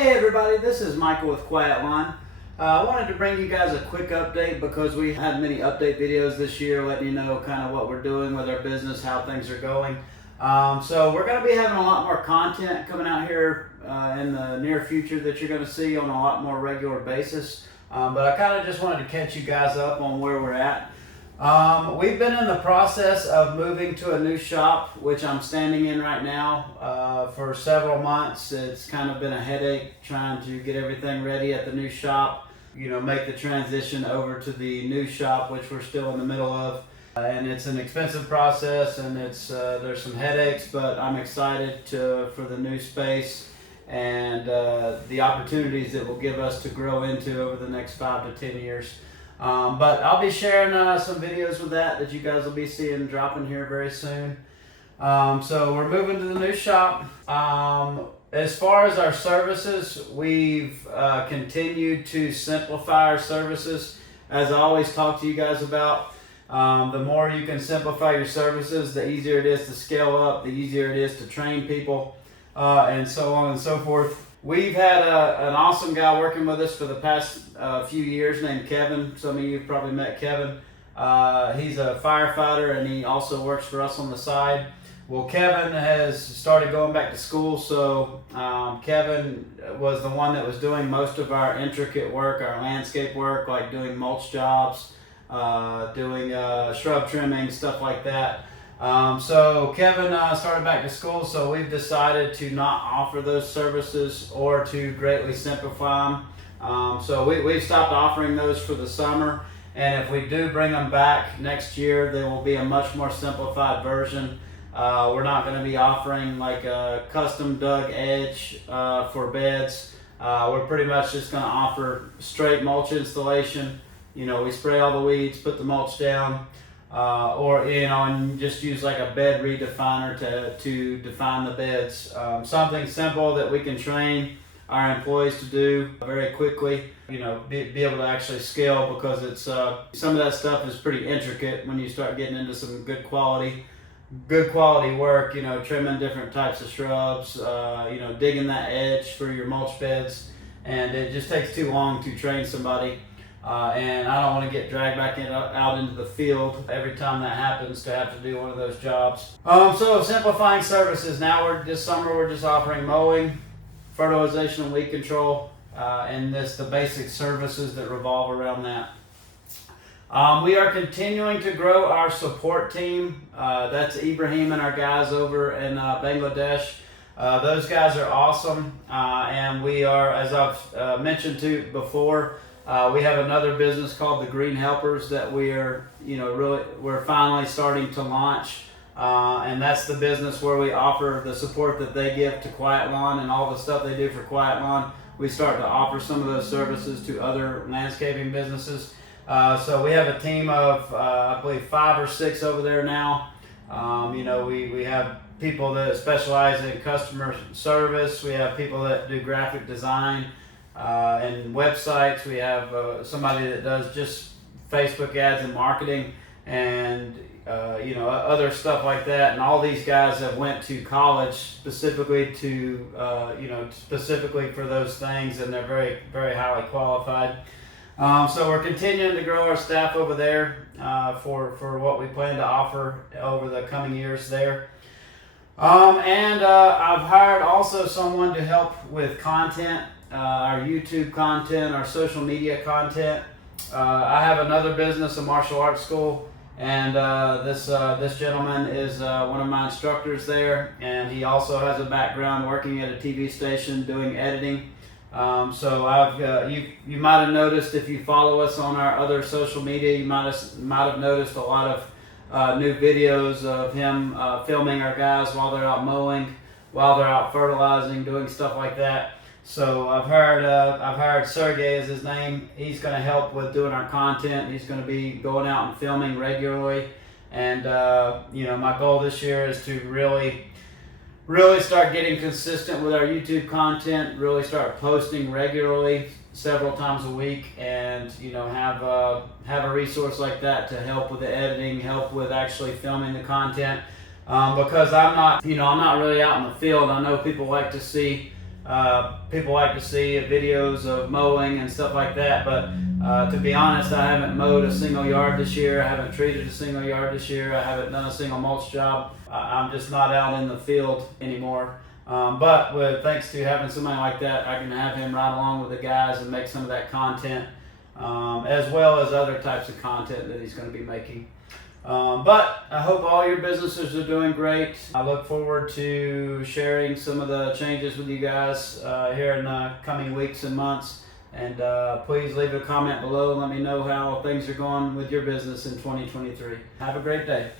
Hey everybody, this is Michael with Quiet Lawn. I wanted to bring you guys a quick update because we had many update videos this year letting you know kind of what we're doing with our business, how things are going. So we're going to be having a lot more content coming out here in the near future that you're going to see on a lot more regular basis. But I kind of just wanted to catch you guys up on where we're at. We've been in the process of moving to a new shop, which I'm standing in right now for several months. It's kind of been a headache trying to get everything ready at the new shop, make the transition over to the new shop, which we're still in the middle of. And it's an expensive process, and there's some headaches, but I'm excited for the new space and the opportunities it will give us to grow into over the next 5 to 10 years. But I'll be sharing some videos with that you guys will be seeing dropping here very soon. So we're moving to the new shop. As far as our services, we've continued to simplify our services. As I always talk to you guys about, the more you can simplify your services, the easier it is to scale up, the easier it is to train people, and so on and so forth. We've had an awesome guy working with us for the past few years named Kevin. Some of you have probably met Kevin. He's a firefighter and he also works for us on the side. Well, Kevin has started going back to school, so Kevin was the one that was doing most of our intricate work, our landscape work, like doing mulch jobs, doing shrub trimming, stuff like that. So Kevin started back to school, so we've decided to not offer those services or to greatly simplify them. So we've stopped offering those for the summer, and if we do bring them back next year, they will be a much more simplified version. We're not going to be offering like a custom dug edge for beds. We're pretty much just going to offer straight mulch installation. We spray all the weeds, put the mulch down. And just use like a bed redefiner to define the beds. Something simple that we can train our employees to do very quickly. Be able to actually scale, because it's some of that stuff is pretty intricate when you start getting into some good quality work. Trimming different types of shrubs. Digging that edge for your mulch beds, and it just takes too long to train somebody. And I don't want to get dragged back out into the field every time that happens to have to do one of those jobs. So simplifying services. Now this summer we're just offering mowing, fertilization and weed control, and the basic services that revolve around that. We are continuing to grow our support team. That's Ibrahim and our guys over in Bangladesh. Those guys are awesome, and we are, as I've mentioned to before, we have another business called the Green Helpers that we're finally starting to launch, and that's the business where we offer the support that they give to Quiet Lawn and all the stuff they do for Quiet Lawn. We start to offer some of those services to other landscaping businesses. So we have a team of I believe 5 or 6 over there now. We have people that specialize in customer service. We have people that do graphic design. And websites. We have somebody that does just Facebook ads and marketing, and other stuff like that. And all these guys have went to college specifically specifically for those things, and they're very, very highly qualified. So we're continuing to grow our staff over there for what we plan to offer over the coming years there. And I've hired also someone to help with content. Our YouTube content, our social media content. I have another business, a martial arts school, and this gentleman is one of my instructors there, and he also has a background working at a TV station doing editing. So you might have noticed, if you follow us on our other social media, you might have noticed a lot of new videos of him filming our guys while they're out mowing, while they're out fertilizing, doing stuff like that. So I've hired Sergey is his name. He's going to help with doing our content. He's going to be going out and filming regularly. And my goal this year is to really start getting consistent with our YouTube content. Really start posting regularly, several times a week, and have a resource like that to help with the editing, help with actually filming the content. Because I'm not really out in the field. I know people like to see People like to see videos of mowing and stuff like that, but to be honest, I haven't mowed a single yard this year. I haven't treated a single yard this year. I haven't done a single mulch job. I'm just not out in the field anymore. But thanks to having somebody like that, I can have him ride along with the guys and make some of that content, as well as other types of content that he's going to be making. But I hope all your businesses are doing great. I look forward to sharing some of the changes with you guys here in the coming weeks and months. And please leave a comment below and let me know how things are going with your business in 2023. Have a great day.